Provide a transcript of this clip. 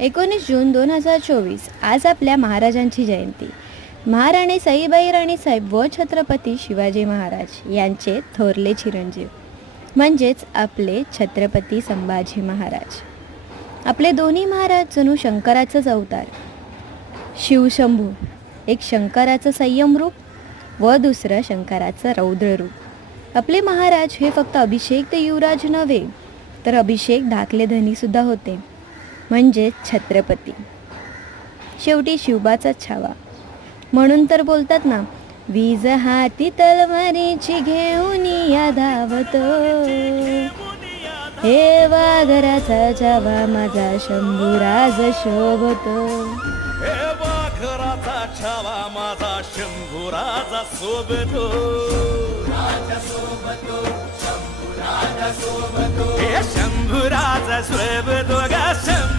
19 जून 2024 आज आपल्या महाराजांची जयंती. महाराणी सईबाई राणी साहेब व छत्रपती शिवाजी महाराज यांचे थोरले चिरंजीव म्हणजेच आपले छत्रपती संभाजी महाराज. आपले दोन्ही महाराज जणू शंकराचंच अवतार. शिवशंभू, एक शंकराचं संयम रूप व दुसरं शंकराचं रौद्र रूप. आपले महाराज हे फक्त अभिषेक युवराज नव्हे तर अभिषेक धाकले धनीसुद्धा होते, म्हणजे छत्रपती. शेवटी शिवबाचा छावा. म्हणून तर बोलतात ना, वीज हाती तलवारीची घेऊन या धावतो, हे वाघराचा छावा माझा शंभूराज शोभतो. हे वाघराचा छावा माझा शंभूराजा सोबतो. हे शंभूराजा सोबतो गा शंभू